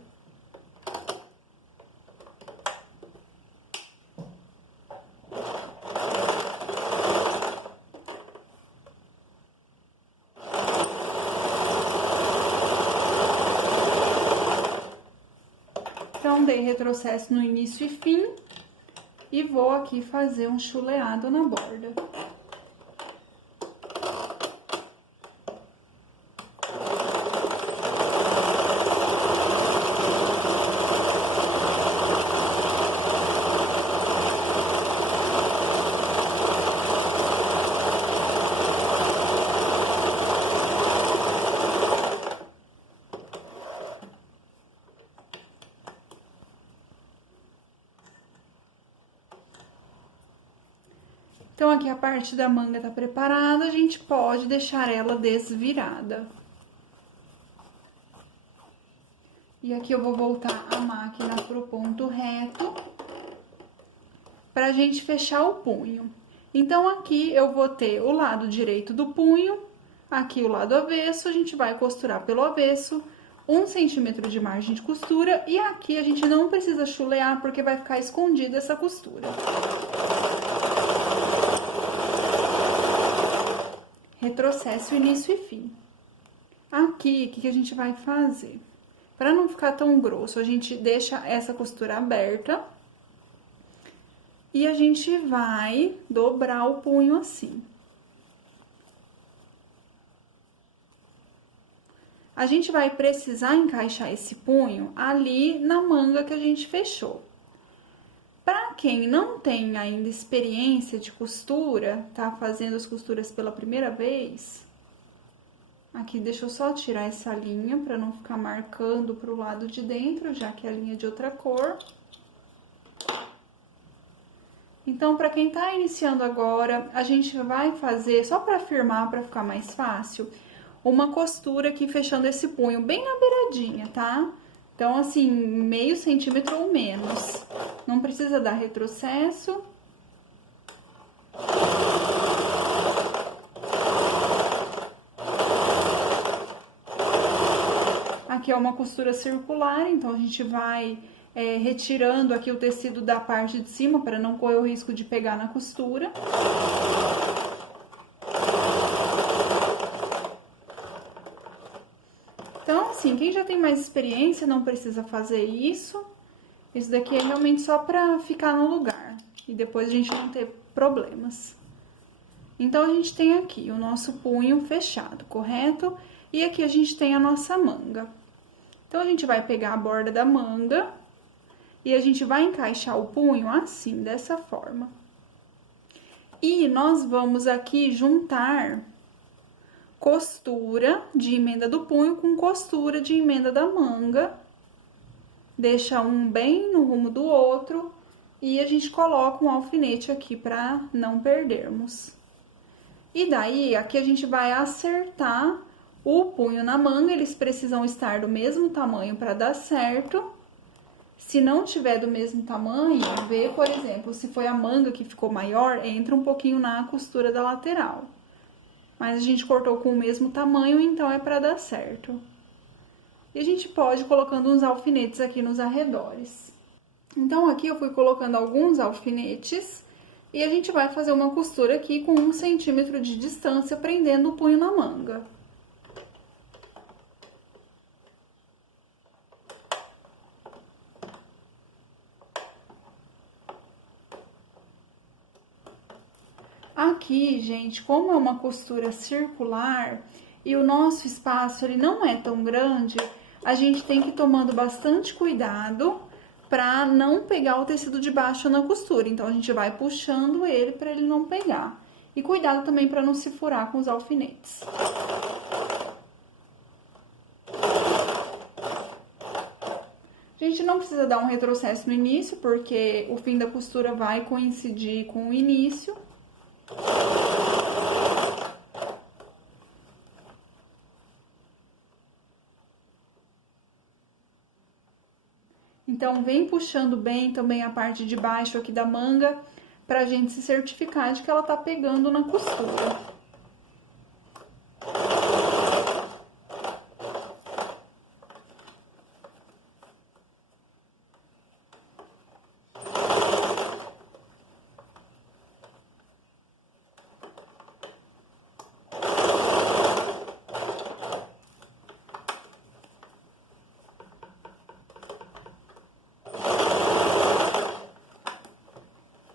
Então, dei retrocesso no início e fim, e vou aqui fazer um chuleado na borda. Então, aqui a parte da manga tá preparada, a gente pode deixar ela desvirada. E aqui eu vou voltar a máquina pro ponto reto, pra gente fechar o punho. Então, aqui eu vou ter o lado direito do punho, aqui o lado avesso, a gente vai costurar pelo avesso, 1 centímetro de margem de costura, e aqui a gente não precisa chulear, porque vai ficar escondida essa costura. Retrocesso, início e fim. Aqui, o que a gente vai fazer? Para não ficar tão grosso, a gente deixa essa costura aberta e a gente vai dobrar o punho assim. A gente vai precisar encaixar esse punho ali na manga que a gente fechou. Para quem não tem ainda experiência de costura, tá fazendo as costuras pela primeira vez, aqui deixa eu só tirar essa linha para não ficar marcando pro lado de dentro, já que é a linha de outra cor. Então, para quem tá iniciando agora, a gente vai fazer, só para firmar, para ficar mais fácil, uma costura aqui fechando esse punho bem na beiradinha, tá? Então, assim, meio centímetro ou menos. Não precisa dar retrocesso. Aqui é uma costura circular, então a gente vai retirando aqui o tecido da parte de cima para não correr o risco de pegar na costura. Então, assim, quem já tem mais experiência não precisa fazer isso. Isso daqui é realmente só pra ficar no lugar e depois a gente não ter problemas. Então, a gente tem aqui o nosso punho fechado, correto? E aqui a gente tem a nossa manga. Então, a gente vai pegar a borda da manga e a gente vai encaixar o punho assim, dessa forma. E nós vamos aqui juntar costura de emenda do punho com costura de emenda da manga. Deixa um bem no rumo do outro e a gente coloca um alfinete aqui para não perdermos. E daí, aqui a gente vai acertar o punho na manga, eles precisam estar do mesmo tamanho para dar certo. Se não tiver do mesmo tamanho, vê, por exemplo, se foi a manga que ficou maior, entra um pouquinho na costura da lateral. Mas a gente cortou com o mesmo tamanho, então é para dar certo. E a gente pode ir colocando uns alfinetes aqui nos arredores. Então, aqui eu fui colocando alguns alfinetes e a gente vai fazer uma costura aqui com 1 centímetro de distância, prendendo o punho na manga. Aqui, gente, como é uma costura circular e o nosso espaço ele não é tão grande, a gente tem que ir tomando bastante cuidado para não pegar o tecido de baixo na costura. Então, a gente vai puxando ele para ele não pegar. E cuidado também para não se furar com os alfinetes. A gente não precisa dar um retrocesso no início, porque o fim da costura vai coincidir com o início. Então, vem puxando bem também a parte de baixo aqui da manga, pra gente se certificar de que ela tá pegando na costura.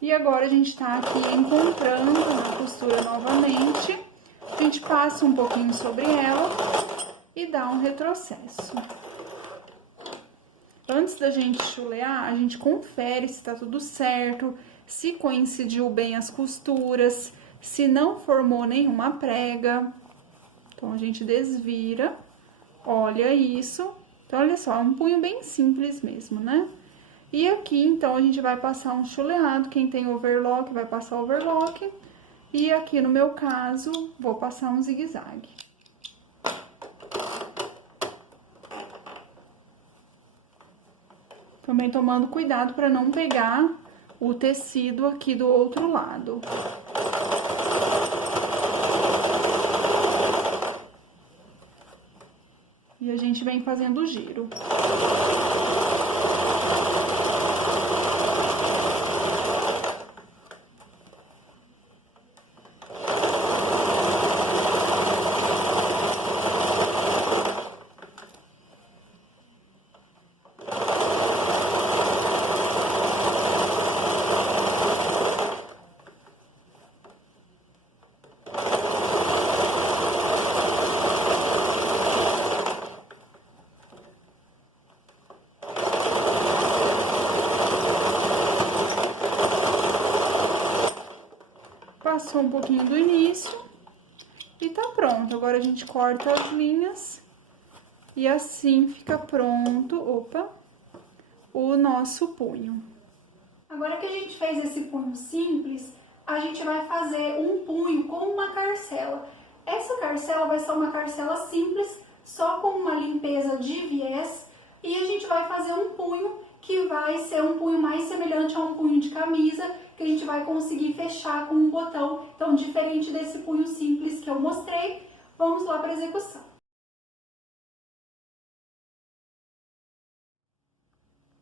E agora, a gente tá aqui encontrando na costura novamente, a gente passa um pouquinho sobre ela e dá um retrocesso. Antes da gente chulear, a gente confere se tá tudo certo, se coincidiu bem as costuras, se não formou nenhuma prega. Então, a gente desvira, olha isso. Então, olha só, é um punho bem simples mesmo, né? E aqui, então, a gente vai passar um chuleado. Quem tem overlock vai passar overlock. E aqui no meu caso, vou passar um zigue-zague. Também tomando cuidado para não pegar o tecido aqui do outro lado. E a gente vem fazendo o giro. Passou um pouquinho do início e tá pronto. Agora a gente corta as linhas e assim fica pronto, o nosso punho. Agora que a gente fez esse punho simples, a gente vai fazer um punho com uma carcela. Essa carcela vai ser uma carcela simples, só com uma limpeza de viés, e a gente vai fazer um punho que vai ser um punho mais semelhante a um punho de camisa, que a gente vai conseguir fechar com um botão. Então, diferente desse punho simples que eu mostrei, vamos lá para a execução.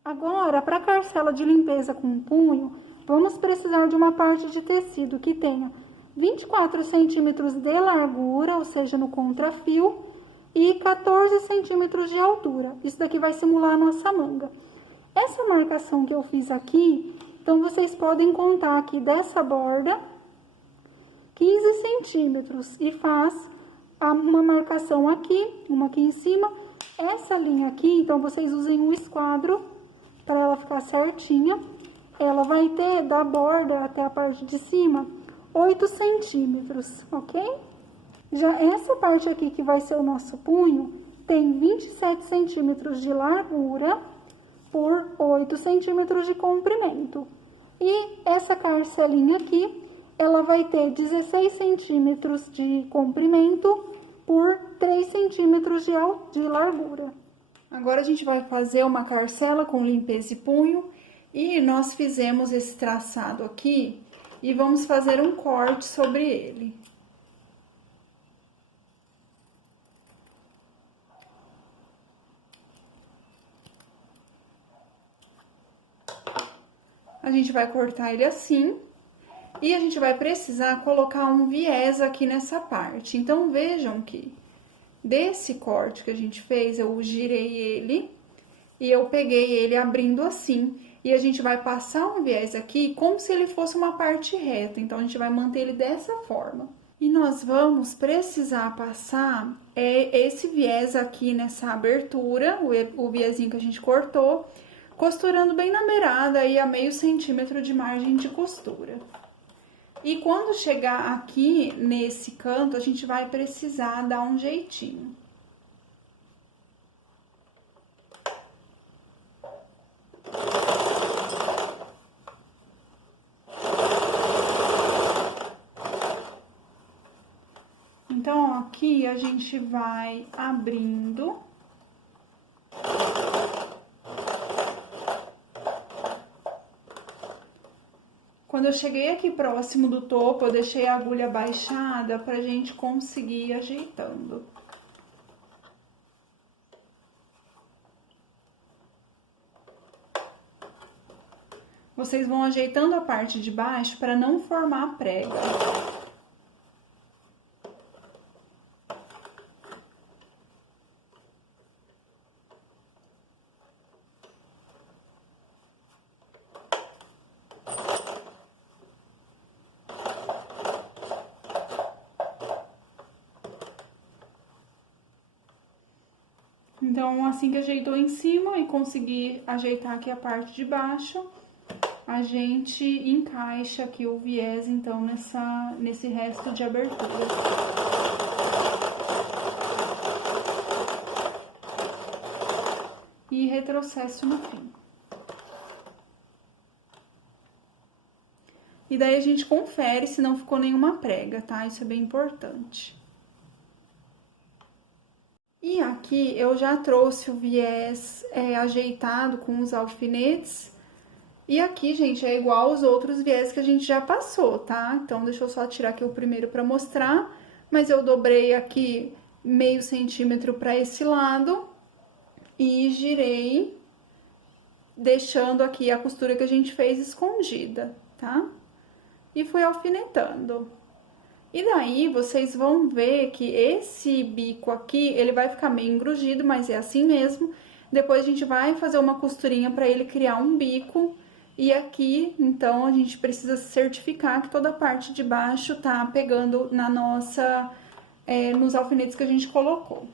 Agora, para a carcela de limpeza com punho, vamos precisar de uma parte de tecido que tenha 24 centímetros de largura, ou seja, no contrafio, e 14 centímetros de altura. Isso daqui vai simular a nossa manga. Essa marcação que eu fiz aqui, então vocês podem contar aqui dessa borda 15 centímetros e faz uma marcação aqui, uma aqui em cima. Essa linha aqui, então vocês usem um esquadro para ela ficar certinha. Ela vai ter da borda até a parte de cima 8 centímetros, ok? Já essa parte aqui que vai ser o nosso punho tem 27 centímetros de largura por 8 centímetros de comprimento. E essa carcelinha aqui, ela vai ter 16 centímetros de comprimento por 3 centímetros de largura. Agora a gente vai fazer uma carcela com limpeza e punho, e nós fizemos esse traçado aqui e vamos fazer um corte sobre ele. A gente vai cortar ele assim, e a gente vai precisar colocar um viés aqui nessa parte. Então, vejam que desse corte que a gente fez, eu girei ele e eu peguei ele abrindo assim. E a gente vai passar um viés aqui como se ele fosse uma parte reta. Então, a gente vai manter ele dessa forma. E nós vamos precisar passar esse viés aqui nessa abertura, o viezinho que a gente cortou, costurando bem na beirada aí a meio centímetro de margem de costura. E quando chegar aqui nesse canto, a gente vai precisar dar um jeitinho. Então, aqui a gente vai abrindo. Quando eu cheguei aqui próximo do topo, eu deixei a agulha baixada pra gente conseguir ir ajeitando. Vocês vão ajeitando a parte de baixo para não formar prega. Então, assim que ajeitou em cima e conseguir ajeitar aqui a parte de baixo, a gente encaixa aqui o viés, então, nesse resto de abertura. E retrocesso no fim. E daí a gente confere se não ficou nenhuma prega, tá? Isso é bem importante. E aqui eu já trouxe o viés ajeitado com os alfinetes. E aqui, gente, é igual aos outros viés que a gente já passou, tá? Então, deixa eu só tirar aqui o primeiro pra mostrar. Mas eu dobrei aqui meio centímetro pra esse lado e girei, deixando aqui a costura que a gente fez escondida, tá? E fui alfinetando. E daí, vocês vão ver que esse bico aqui, ele vai ficar meio engrugido, mas é assim mesmo. Depois, a gente vai fazer uma costurinha pra ele criar um bico. E aqui, então, a gente precisa certificar que toda a parte de baixo tá pegando na nossa, nos alfinetes que a gente colocou.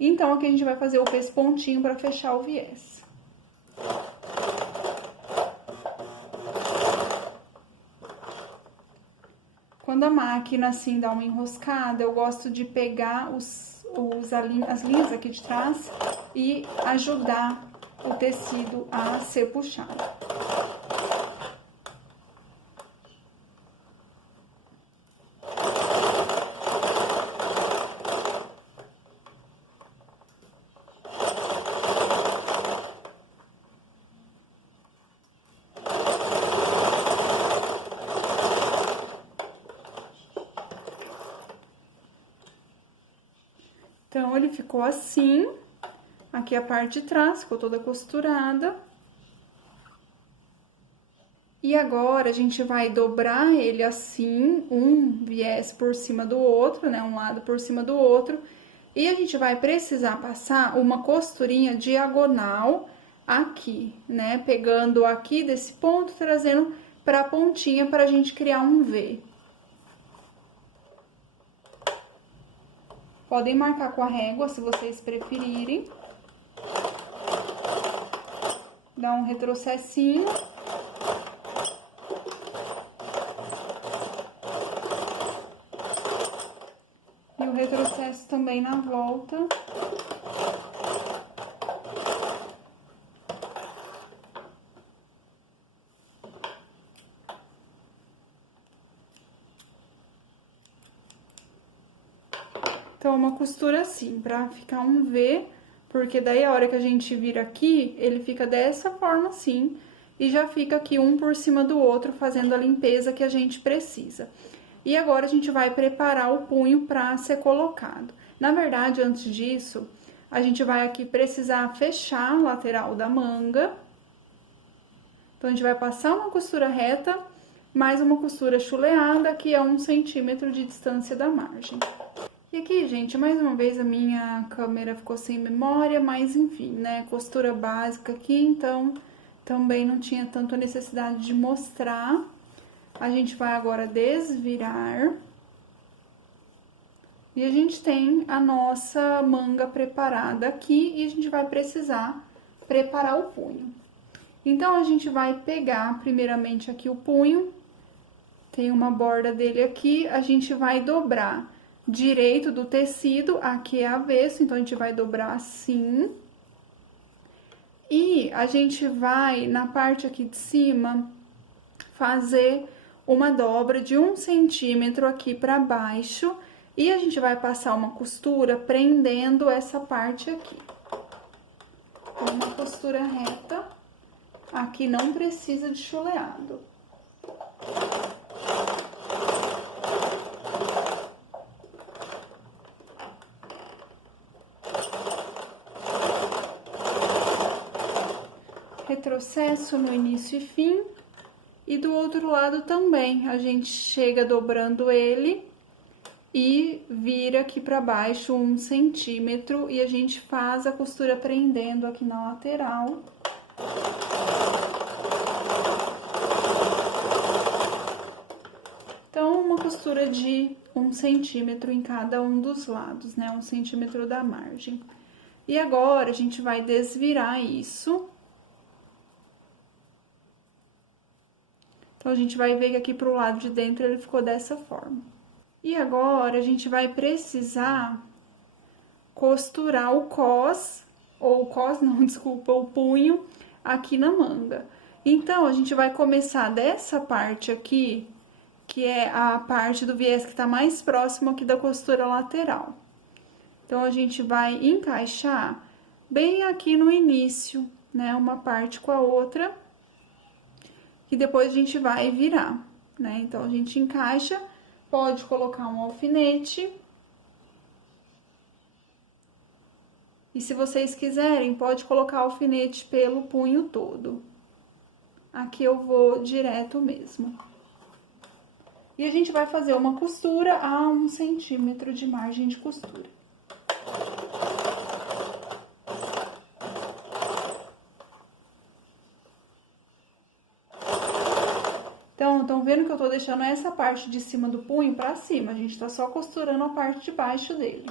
Então, aqui a gente vai fazer o pespontinho pra fechar o viés. Quando a máquina, assim, dá uma enroscada, eu gosto de pegar as linhas aqui de trás e ajudar o tecido a ser puxado. Então, ele ficou assim, aqui a parte de trás ficou toda costurada. E agora, a gente vai dobrar ele assim, um viés por cima do outro, né, um lado por cima do outro. E a gente vai precisar passar uma costurinha diagonal aqui, né, pegando aqui desse ponto, trazendo pra pontinha pra gente criar um V. Podem marcar com a régua, se vocês preferirem. Dá um retrocessinho. E o retrocesso também na volta. Então, uma costura assim, pra ficar um V, porque daí a hora que a gente vira aqui, ele fica dessa forma assim, e já fica aqui um por cima do outro, fazendo a limpeza que a gente precisa. E agora, a gente vai preparar o punho pra ser colocado. Na verdade, antes disso, a gente vai aqui precisar fechar a lateral da manga. Então, a gente vai passar uma costura reta, mais uma costura chuleada, que é 1 centímetro de distância da margem. E aqui, gente, mais uma vez a minha câmera ficou sem memória, mas enfim, né, costura básica aqui, então também não tinha tanta necessidade de mostrar. A gente vai agora desvirar. E a gente tem a nossa manga preparada aqui e a gente vai precisar preparar o punho. Então, a gente vai pegar primeiramente aqui o punho, tem uma borda dele aqui, a gente vai dobrar direito do tecido, aqui é avesso, então a gente vai dobrar assim. E a gente vai, na parte aqui de cima, fazer uma dobra de 1 centímetro aqui pra baixo. E a gente vai passar uma costura prendendo essa parte aqui. Uma costura reta. Aqui não precisa de chuleado. Retrocesso no início e fim, e do outro lado também, a gente chega dobrando ele e vira aqui pra baixo 1 centímetro e a gente faz a costura prendendo aqui na lateral. Então, uma costura de 1 centímetro em cada um dos lados, né, 1 centímetro da margem. E agora, a gente vai desvirar isso. Então, a gente vai ver que aqui pro lado de dentro ele ficou dessa forma. E agora, a gente vai precisar costurar o cos, ou o cos não, desculpa, o punho aqui na manga. Então, a gente vai começar dessa parte aqui, que é a parte do viés que tá mais próximo aqui da costura lateral. Então, a gente vai encaixar bem aqui no início, né, uma parte com a outra, e depois a gente vai virar, né? Então, a gente encaixa, pode colocar um alfinete. E se vocês quiserem, pode colocar alfinete pelo punho todo. Aqui eu vou direto mesmo. E a gente vai fazer uma costura a 1 centímetro de margem de costura. Então, estão vendo que eu tô deixando essa parte de cima do punho pra cima. A gente tá só costurando a parte de baixo dele.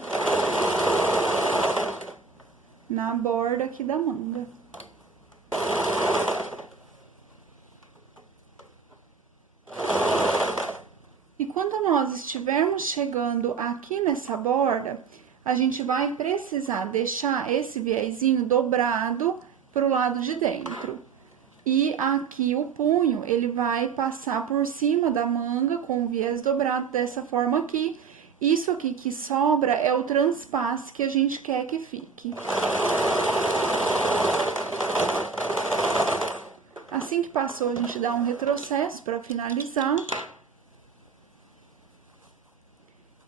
Na borda aqui da manga. E quando nós estivermos chegando aqui nessa borda, a gente vai precisar deixar esse viezinho dobrado pro lado de dentro. E aqui o punho, ele vai passar por cima da manga com o viés dobrado dessa forma aqui. Isso aqui que sobra é o transpasse que a gente quer que fique. Assim que passou, a gente dá um retrocesso para finalizar.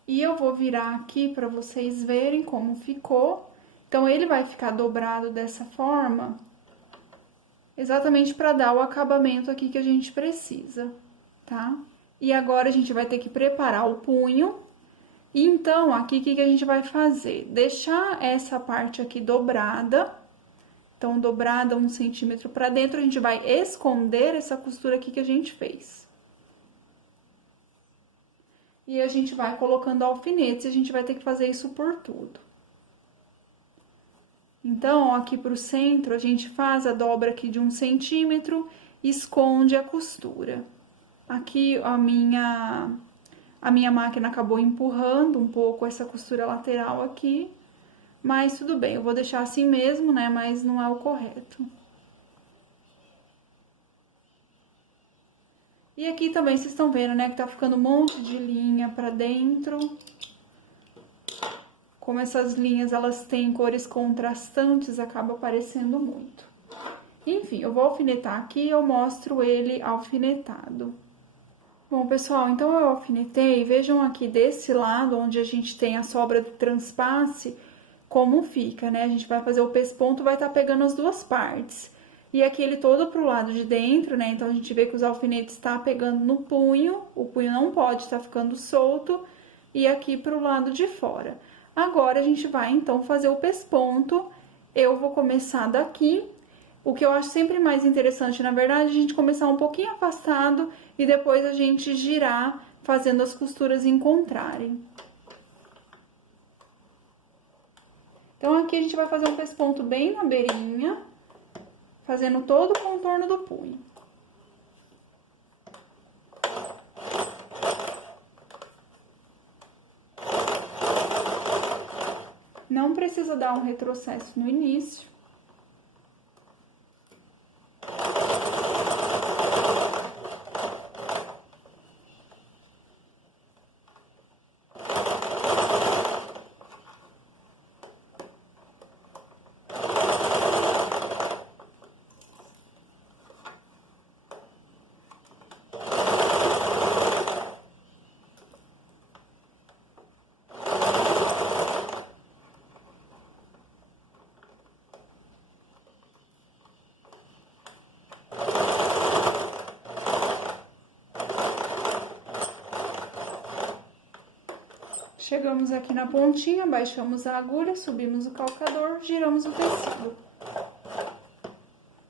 E eu vou virar aqui para vocês verem como ficou. Então, ele vai ficar dobrado dessa forma, exatamente para dar o acabamento aqui que a gente precisa, tá? E agora, a gente vai ter que preparar o punho. E então, aqui, o que a gente vai fazer? Deixar essa parte aqui dobrada. Então, dobrada 1 centímetro para dentro, a gente vai esconder essa costura aqui que a gente fez. E a gente vai colocando alfinetes, e a gente vai ter que fazer isso por tudo. Então, ó, aqui pro centro, a gente faz a dobra aqui de 1 centímetro, esconde a costura. Aqui, a minha máquina acabou empurrando um pouco essa costura lateral aqui, mas tudo bem, eu vou deixar assim mesmo, né, mas não é o correto. E aqui também vocês estão vendo, né, que tá ficando um monte de linha pra dentro. Como essas linhas, elas têm cores contrastantes, acaba aparecendo muito. Enfim, eu vou alfinetar aqui e eu mostro ele alfinetado. Bom, pessoal, então eu alfinetei. Vejam aqui desse lado, onde a gente tem a sobra do transpasse, como fica, né? A gente vai fazer o pesponto, vai estar pegando as duas partes. E aqui ele todo pro lado de dentro, né? Então, a gente vê que os alfinetes tá pegando no punho, o punho não pode estar ficando solto, e aqui pro lado de fora. Agora, a gente vai, então, fazer o pesponto. Eu vou começar daqui. O que eu acho sempre mais interessante, na verdade, é a gente começar um pouquinho afastado e depois a gente girar, fazendo as costuras encontrarem. Então, aqui a gente vai fazer um pesponto bem na beirinha, fazendo todo o contorno do punho. Não precisa dar um retrocesso no início. Chegamos aqui na pontinha, baixamos a agulha, subimos o calcador, giramos o tecido.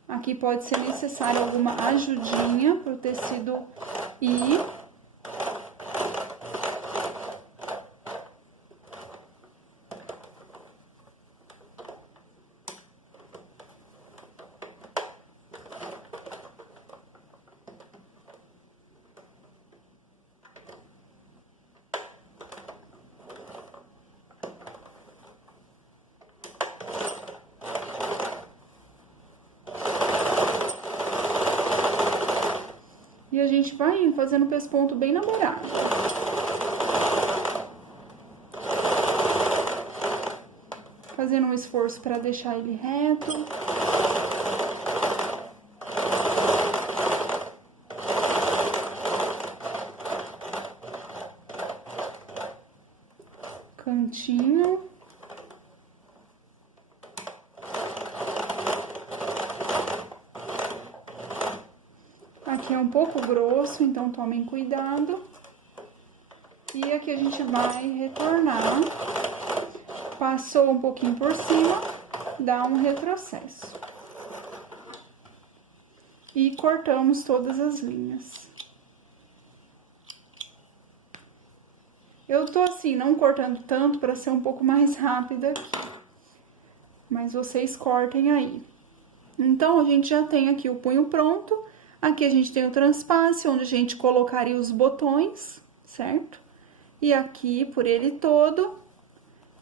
Aqui pode ser necessário alguma ajudinha para o tecido ir. E a gente vai indo, fazendo o pesponto bem na beirada. Fazendo um esforço para deixar ele reto. Cantinho. Aqui é um pouco grosso, então tomem cuidado. E aqui a gente vai retornar. Passou um pouquinho por cima, dá um retrocesso. E cortamos todas as linhas. Eu tô assim, não cortando tanto para ser um pouco mais rápida aqui. Mas vocês cortem aí. Então, a gente já tem aqui o punho pronto. Aqui a gente tem o transpasse, onde a gente colocaria os botões, certo? E aqui por ele todo.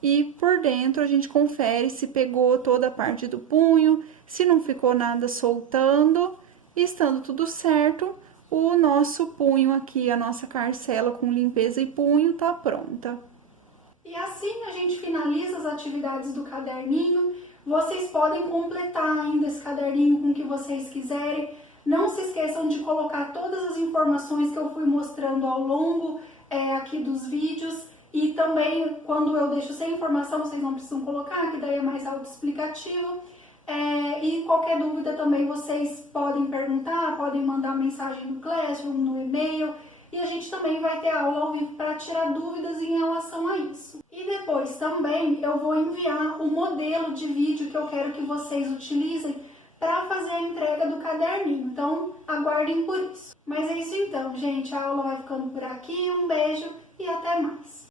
E por dentro a gente confere se pegou toda a parte do punho, se não ficou nada soltando. E estando tudo certo, o nosso punho aqui, a nossa carcela com limpeza e punho tá pronta. E assim a gente finaliza as atividades do caderninho. Vocês podem completar ainda esse caderninho com o que vocês quiserem. Não se esqueçam de colocar todas as informações que eu fui mostrando ao longo aqui dos vídeos. E também, quando eu deixo sem informação, vocês não precisam colocar, que daí é mais autoexplicativo. E qualquer dúvida também vocês podem perguntar, podem mandar mensagem no Classroom, no e-mail. E a gente também vai ter aula ao vivo para tirar dúvidas em relação a isso. E depois também eu vou enviar o modelo de vídeo que eu quero que vocês utilizem para fazer a entrega do caderninho. Então, aguardem por isso. Mas é isso então, gente. A aula vai ficando por aqui. Um beijo e até mais.